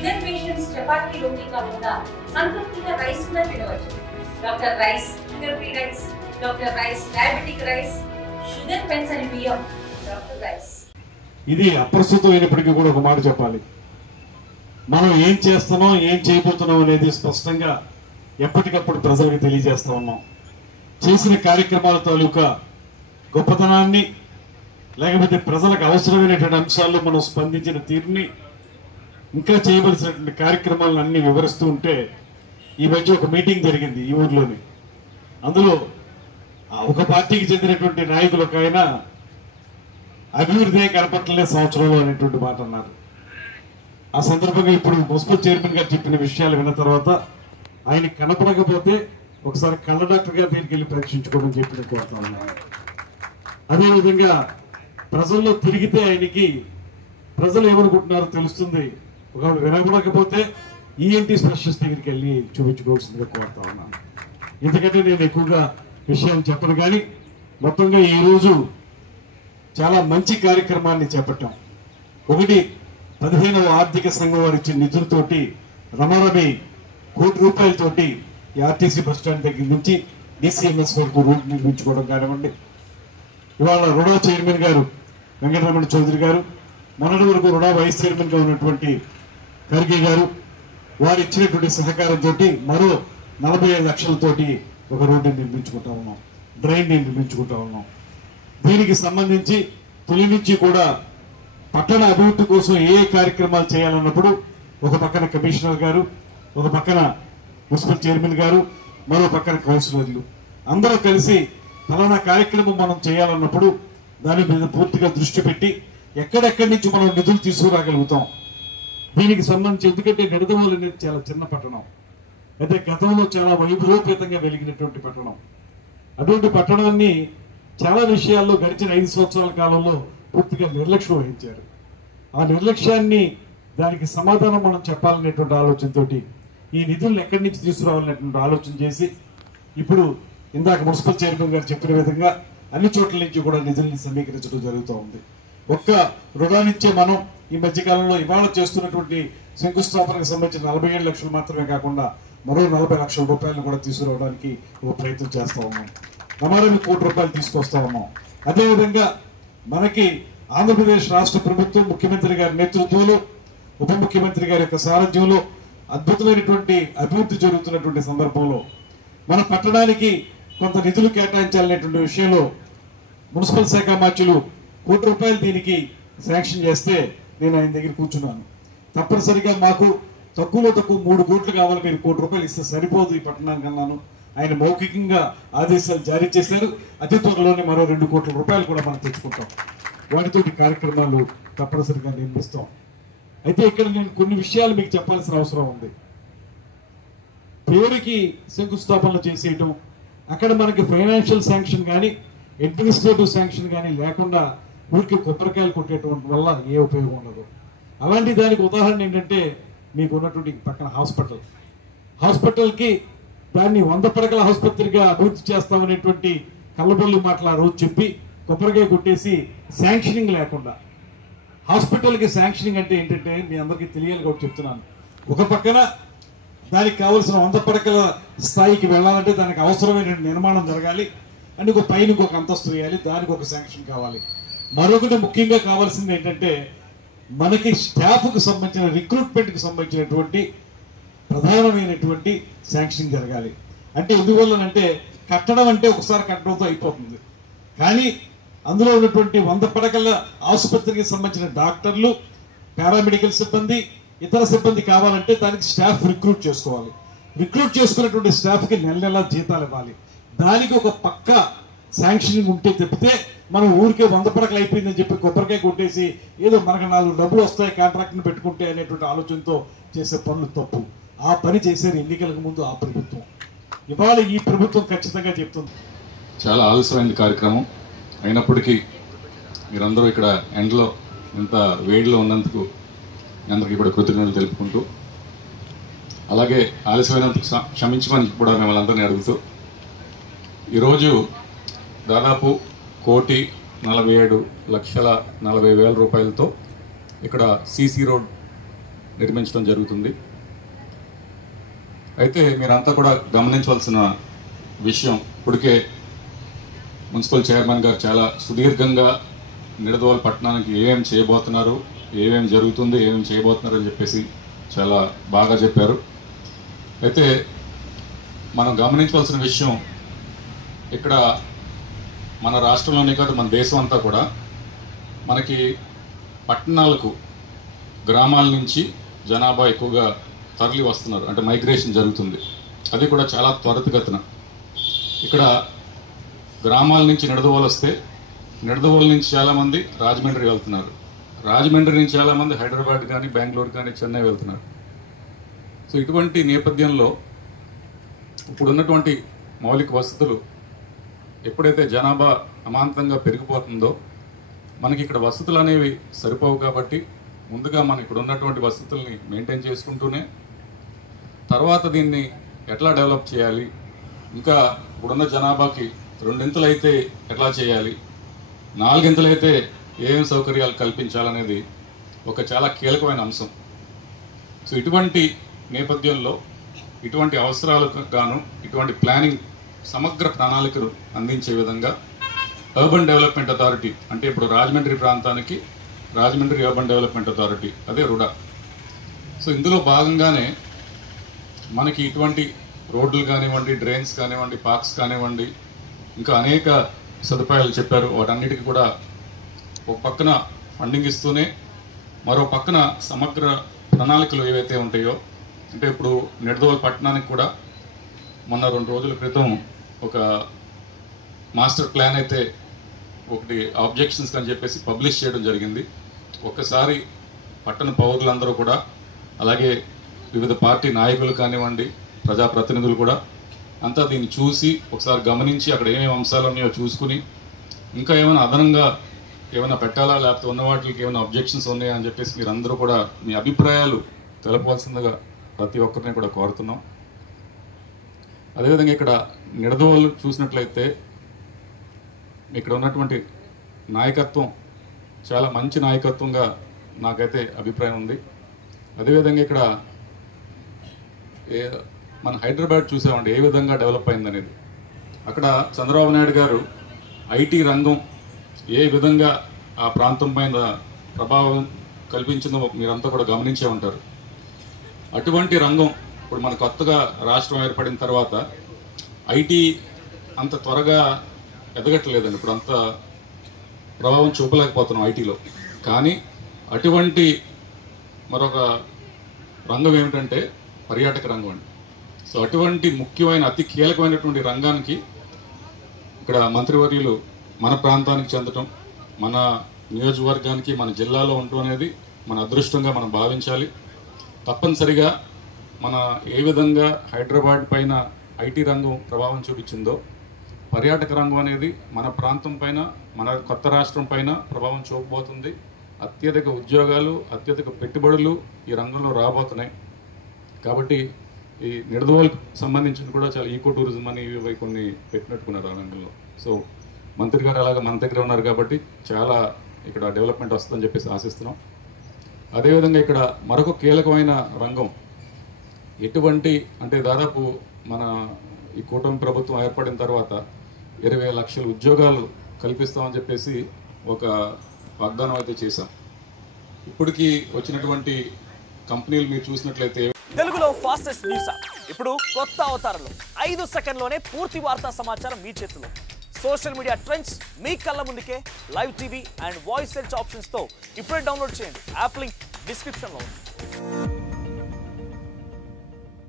Sugar patients chapati రోటీ కాకుండా సంతృప్తిగా rice కూడా తినవచ్చు. Doctor rice, sugar free rice, doctor rice, diabetic rice, sugar పెన్సని బియ్యం, డాక్టర్ రైస్. ఇది అప్రస్తుతమైనప్పటికీ కూడా ఒక మాట చెప్పాలి, మనం ఏం చేస్తున్నాం ఏం చేయబోతున్నాం అనేది స్పష్టంగా ఎప్పటికప్పుడు ప్రజలకు తెలియజేస్తా ఉన్నాం. చేసిన కార్యక్రమాల తాలూకా గొప్పతనాన్ని లేకపోతే ప్రజలకు అవసరమైనటువంటి అంశాల్లో మనం స్పందించిన తీరుని ఇంకా చేయవలసినటువంటి కార్యక్రమాలను అన్ని వివరిస్తూ ఉంటే ఈ మధ్య ఒక మీటింగ్ జరిగింది ఈ ఊర్లోని. అందులో ఒక పార్టీకి చెందినటువంటి నాయకులు ఒక ఆయన అభివృద్ధి కనపట్టలేదు సంవత్సరంలో అనేటువంటి మాట అన్నారు. ఆ సందర్భంగా ఇప్పుడు మున్సిపల్ చైర్మన్ గారు చెప్పిన విషయాలు విన్న తర్వాత ఆయన కనపడకపోతే ఒకసారి కళ్ళ డాక్టర్ గారి దగ్గరికి వెళ్ళి పరీక్షించుకోమని చెప్పిన కోరుతా ఉన్నాను. అదేవిధంగా ప్రజల్లో తిరిగితే ఆయనకి ప్రజలు ఏమనుకుంటున్నారో తెలుస్తుంది. ఒకవేళ వినపడకపోతే ఈఎన్టీ స్పెషలిస్ట్ దగ్గరికి వెళ్ళి చూపించుకోవాల్సిందిగా కోరుతా ఉన్నాను. ఎందుకంటే నేను ఎక్కువగా విషయం చెప్పను, కానీ మొత్తంగా ఈరోజు చాలా మంచి కార్యక్రమాన్ని చేపట్టాం. ఒకటి 15వ ఆర్థిక సంఘం వారు ఇచ్చిన నిధులతోటి రమారమి ₹1 కోటి ఈ ఆర్టీసీ బస్ స్టాండ్ దగ్గర నుంచి డిసిఎంఎస్ వరకు రోడ్డు నిర్మించుకోవడం కానివ్వండి, ఇవాళ రుడా చైర్మన్ గారు వెంకటరమణ చౌదరి గారు, మొన్నటి వరకు రుడా వైస్ చైర్మన్ గా ఉన్నటువంటి ఖర్గే గారు వారు ఇచ్చినటువంటి సహకారంతో మరో 45 లక్షలతోటి ఒక రోడ్డు నిర్మించుకుంటా ఉన్నాం, డ్రైన్ నిర్మించుకుంటా ఉన్నాం. దీనికి సంబంధించి తొలి నుంచి కూడా పట్టణ అభివృద్ధి కోసం ఏ కార్యక్రమాలు చేయాలన్నప్పుడు ఒక పక్కన కమిషనర్ గారు, ఒక పక్కన మున్సిపల్ చైర్మన్ గారు, మరో పక్కన కౌన్సిలర్లు అందరూ కలిసి ఫలానా కార్యక్రమం మనం చేయాలన్నప్పుడు దాని మీద పూర్తిగా దృష్టి పెట్టి ఎక్కడెక్కడి నుంచి మనం నిధులు తీసుకురాగలుగుతాం దీనికి సంబంధించి. ఎందుకంటే నిడదవోలు అనేది చాలా చిన్న పట్టణం, అయితే గతంలో చాలా వైభవోపేతంగా వెలిగినటువంటి పట్టణం. అటువంటి పట్టణాన్ని చాలా విషయాల్లో గడిచిన 5 సంవత్సరాల కాలంలో పూర్తిగా నిర్లక్ష్యం వహించారు. ఆ నిర్లక్ష్యాన్ని దానికి సమాధానం మనం చెప్పాలనేటువంటి ఆలోచనతో ఈ నిధులను ఎక్కడి నుంచి తీసుకురావాలనేటువంటి ఆలోచన చేసి ఇప్పుడు ఇందాక మున్సిపల్ చైర్మన్ గారు చెప్పిన విధంగా అన్ని చోట్ల నుంచి కూడా నిధుల్ని సమీకరించడం జరుగుతూ ఉంది. ఒక్క రుణా నుంచే మనం ఈ మధ్యకాలంలో ఇవాళ చేస్తున్నటువంటి శంకుస్థాపనకు సంబంధించిన 47 లక్షలు మాత్రమే కాకుండా మరో 40 లక్షల రూపాయలను కూడా తీసుకురావడానికి ఒక ప్రయత్నం చేస్తా ఉన్నాం. రమారమి ₹1 కోటి తీసుకొస్తా ఉన్నాం. అదేవిధంగా మనకి ఆంధ్రప్రదేశ్ రాష్ట్ర ప్రభుత్వం ముఖ్యమంత్రి గారి నేతృత్వంలో, ఉప ముఖ్యమంత్రి గారి యొక్క సారథ్యంలో అద్భుతమైనటువంటి అభివృద్ధి జరుగుతున్నటువంటి సందర్భంలో మన పట్టణానికి కొంత నిధులు కేటాయించాలనేటువంటి విషయంలో మున్సిపల్ శాఖ మంత్రులు ₹1 దీనికి శాంక్షన్ చేస్తే నేను ఆయన దగ్గర కూర్చున్నాను. తప్పనిసరిగా మాకు తక్కువలో తక్కువ 3 కోట్లు కావాలి, మీరు ₹1 ఇస్తే సరిపోదు ఈ పట్టణానికి అన్నాను. ఆయన మౌఖికంగా ఆదేశాలు జారీ చేశారు. అతి త్వరలోనే మరో ₹2 కోట్ల కూడా మనం తెచ్చుకుంటాం. వాటితోటి కార్యక్రమాలు తప్పనిసరిగా నిర్మిస్తాం. అయితే ఇక్కడ నేను కొన్ని విషయాలు మీకు చెప్పాల్సిన అవసరం ఉంది. పేరుకి శంకుస్థాపనలు చేసేయటం, అక్కడ మనకి ఫైనాన్షియల్ శాంక్షన్ కానీ అడ్మినిస్ట్రేటివ్ శాంక్షన్ కానీ లేకుండా ఊరికి కొబ్బరికాయలు కొట్టేటువంటి వల్ల ఏ ఉపయోగం ఉండదు. అలాంటి దానికి ఉదాహరణ ఏంటంటే మీకు ఉన్నటువంటి పక్కన హాస్పిటల్కి దాన్ని 100 పడకల ఆసుపత్రిగా అభివృద్ధి చేస్తామనేటువంటి కళ్ళబొల్లి మాటలు ఆ రోజు చెప్పి కొబ్బరికాయ కొట్టేసి శాంక్షనింగ్ లేకుండా, హాస్పిటల్కి శాంక్షనింగ్ అంటే ఏంటంటే మీ అందరికీ తెలియాలి కాబట్టి చెప్తున్నాను. ఒక పక్కన దానికి కావాల్సిన 100 పడకల స్థాయికి వెళ్ళాలంటే దానికి అవసరమైన నిర్మాణం జరగాలి, అంటే ఒక పైన ఇంకొక అంతస్తు వేయాలి, దానికి ఒక శాంక్షన్ కావాలి. మరొకటి ముఖ్యంగా కావాల్సింది ఏంటంటే మనకి స్టాఫ్కు సంబంధించిన రిక్రూట్మెంట్కి సంబంధించినటువంటి ప్రధానమైనటువంటి శాంక్షన్ జరగాలి. అంటే ఎందువల్లనంటే కట్టడం అంటే ఒకసారి కట్టడంతో అయిపోతుంది, కానీ అందులో ఉన్నటువంటి 100 పడకల ఆసుపత్రికి సంబంధించిన డాక్టర్లు, పారామెడికల్ సిబ్బంది, ఇతర సిబ్బంది కావాలంటే దానికి స్టాఫ్ రిక్రూట్ చేసుకోవాలి. రిక్రూట్ చేసుకున్నటువంటి స్టాఫ్కి నెల జీతాలు ఇవ్వాలి. దానికి ఒక పక్క శాంక్షనింగ్ ఉంటే తప్పితే మనం ఊరికే 100 పడకలు అయిపోయిందని చెప్పి కొబ్బరికాయ కొట్టేసి ఏదో మనకు 4 డబ్బులు వస్తాయి కాంట్రాక్ట్ని పెట్టుకుంటే అనేటువంటి ఆలోచనతో చేసే పనులు తప్పు. ఆ పని చేశారు ఎన్నికలకు ముందు ఆ ప్రభుత్వం. ఇవాళ ఈ ప్రభుత్వం ఖచ్చితంగా చెప్తుంది. చాలా ఆలస్యమైన కార్యక్రమం అయినప్పటికీ మీరందరూ ఇక్కడ ఎండలో ఇంత వేడిలో ఉన్నందుకు అందరికీ కూడా కృతజ్ఞతలు తెలుపుకుంటూ, అలాగే ఆలస్యమైనందుకు క్షమించమని కూడా మిమ్మల్ని అందరినీ అడుగుతూ, ఈరోజు దాదాపు ₹1,47,40,000 ఇక్కడ సీసీ రోడ్ నిర్మించడం జరుగుతుంది. అయితే మీరంతా కూడా గమనించవలసిన విషయం, ఇప్పటికే మున్సిపల్ చైర్మన్ గారు చాలా సుదీర్ఘంగా నిడదవోలు పట్టణానికి ఏమేమి చేయబోతున్నారు, ఏమేమి జరుగుతుంది, ఏమేమి చేయబోతున్నారు అని చెప్పేసి చాలా బాగా చెప్పారు. అయితే మనం గమనించవలసిన విషయం, ఇక్కడ మన రాష్ట్రంలోనే కాదు మన దేశం అంతా కూడా మనకి పట్టణాలకు గ్రామాల నుంచి జనాభా ఎక్కువగా తరలి వస్తున్నారు, అంటే మైగ్రేషన్ జరుగుతుంది. అది కూడా చాలా త్వరితగతిన. ఇక్కడ గ్రామాల నుంచి నిడదవోలు వస్తే నిడదవోలు నుంచి చాలామంది రాజమండ్రి వెళ్తున్నారు, రాజమండ్రి నుంచి చాలామంది హైదరాబాద్ కానీ బెంగళూరు కానీ చెన్నై వెళ్తున్నారు. సో ఇటువంటి నేపథ్యంలో ఇప్పుడున్నటువంటి మౌలిక వసతులు ఎప్పుడైతే జనాభా అమాంతంగా పెరిగిపోతుందో మనకి ఇక్కడ వసతులు అనేవి సరిపోవు. కాబట్టి ముందుగా మనం ఇక్కడ ఉన్నటువంటి వసతుల్ని మెయింటైన్ చేసుకుంటూనే తర్వాత దీన్ని ఎట్లా డెవలప్ చేయాలి, ఇంకా ఇప్పుడున్న జనాభాకి 2 అయితే ఎట్లా చేయాలి, 4 అయితే ఏమేమి సౌకర్యాలు కల్పించాలనేది ఒక చాలా కీలకమైన అంశం. సో ఇటువంటి నేపథ్యంలో ఇటువంటి అవసరాలకు గాను ఇటువంటి ప్లానింగ్ సమగ్ర ప్రణాళికలు అందించే విధంగా అర్బన్ డెవలప్మెంట్ అథారిటీ, అంటే ఇప్పుడు రాజమండ్రి ప్రాంతానికి రాజమండ్రి అర్బన్ డెవలప్మెంట్ అథారిటీ, అదే రుడా. సో ఇందులో భాగంగానే మనకి ఇటువంటి రోడ్లు కానివ్వండి, డ్రైన్స్ కానివ్వండి, పార్క్స్ కానివ్వండి, ఇంకా అనేక సదుపాయాలు చెప్పారు. వాటన్నిటికీ కూడా ఒక పక్కన ఫండింగ్ ఇస్తూనే మరో పక్కన సమగ్ర ప్రణాళికలు ఏవైతే ఉంటాయో, అంటే ఇప్పుడు నిడదవోలు పట్టణానికి కూడా మొన్న 2 రోజుల క్రితం ఒక మాస్టర్ ప్లాన్ అయితే ఒకటి ఆబ్జెక్షన్స్ అని చెప్పేసి పబ్లిష్ చేయడం జరిగింది. ఒక్కసారి పట్టణ పౌరులందరూ కూడా, అలాగే వివిధ పార్టీ నాయకులు కానివ్వండి, ప్రజాప్రతినిధులు కూడా అంతా దీన్ని చూసి ఒకసారి గమనించి అక్కడ ఏమేమి అంశాలు ఉన్నాయో చూసుకుని, ఇంకా ఏమైనా అదనంగా ఏమైనా పెట్టాలా, లేకపోతే ఉన్న వాటికి ఏమైనా అబ్జెక్షన్స్ ఉన్నాయా అని చెప్పేసి మీరందరూ కూడా మీ అభిప్రాయాలు తెలపవలసిందిగా ప్రతి ఒక్కరిని కూడా కోరుతున్నాం. అదేవిధంగా ఇక్కడ నిడదవోలు చూసినట్లయితే ఇక్కడ ఉన్నటువంటి నాయకత్వం చాలా మంచి నాయకత్వంగా నాకైతే అభిప్రాయం ఉంది. అదేవిధంగా ఇక్కడ మన హైదరాబాద్ చూసామండి ఏ విధంగా డెవలప్ అయిందనేది. అక్కడ చంద్రబాబు నాయుడు గారు ఐటీ రంగం ఏ విధంగా ఆ ప్రాంతం పైన ప్రభావం కల్పించిందో మీరంతా కూడా గమనించే ఉంటారు. అటువంటి రంగం ఇప్పుడు మన కొత్తగా రాష్ట్రం ఏర్పడిన తర్వాత ఐటీ అంత త్వరగా ఎదగట్లేదండి. ఇప్పుడు అంత ప్రభావం చూపలేకపోతున్నాం ఐటీలో. కానీ అటువంటి మరొక రంగం ఏమిటంటే పర్యాటక రంగం అండి. సో అటువంటి ముఖ్యమైన అతి కీలకమైనటువంటి రంగానికి ఇక్కడ మంత్రివర్యులు మన ప్రాంతానికి చెందటం, మన నియోజకవర్గానికి, మన జిల్లాలో ఉండటం అనేది మన అదృష్టంగా మనం భావించాలి. తప్పనిసరిగా మన ఏ విధంగా హైదరాబాద్ పైన ఐటీ రంగం ప్రభావం చూపించిందో పర్యాటక రంగం అనేది మన ప్రాంతం పైన, మన కొత్త రాష్ట్రం పైన ప్రభావం చూపబోతుంది. అత్యధిక ఉద్యోగాలు, అత్యధిక పెట్టుబడులు ఈ రంగంలో రాబోతున్నాయి. కాబట్టి ఈ నిడదవోలుకు సంబంధించిన కూడా చాలా ఈకో టూరిజం అని ఇవి కొన్ని పెట్టినట్టుకున్నారు ఆ రంగంలో. సో మంత్రి గారు అలాగే మన దగ్గర ఉన్నారు కాబట్టి చాలా ఇక్కడ డెవలప్మెంట్ వస్తుందని చెప్పేసి ఆశిస్తున్నాం. అదేవిధంగా ఇక్కడ మరొక కీలకమైన రంగం ఎటువంటి అంటే దాదాపు మన ఈ కూటమి ప్రభుత్వం ఏర్పడిన తర్వాత 20 లక్షల ఉద్యోగాలు కల్పిస్తామని చెప్పేసి ఒక వాగ్దానం అయితే చేశాం. ఇప్పటికీ వచ్చినటువంటి కంపెనీలు మీరు చూసినట్లయితే తెలుగులో ఫాస్టెస్ట్ న్యూస్ యాప్ ఇప్పుడు కొత్త అవతారంలో 5 సెకండ్లోనే పూర్తి వార్తా సమాచారం మీ చేతిలో. సోషల్ మీడియా ట్రెండ్స్ మీ కళ్ళ ముందుకే live TV and voice search options తో ఇప్పుడే డౌన్లోడ్ చేయండి. యాప్ లింక్ డిస్క్రిప్షన్లో ఉంది.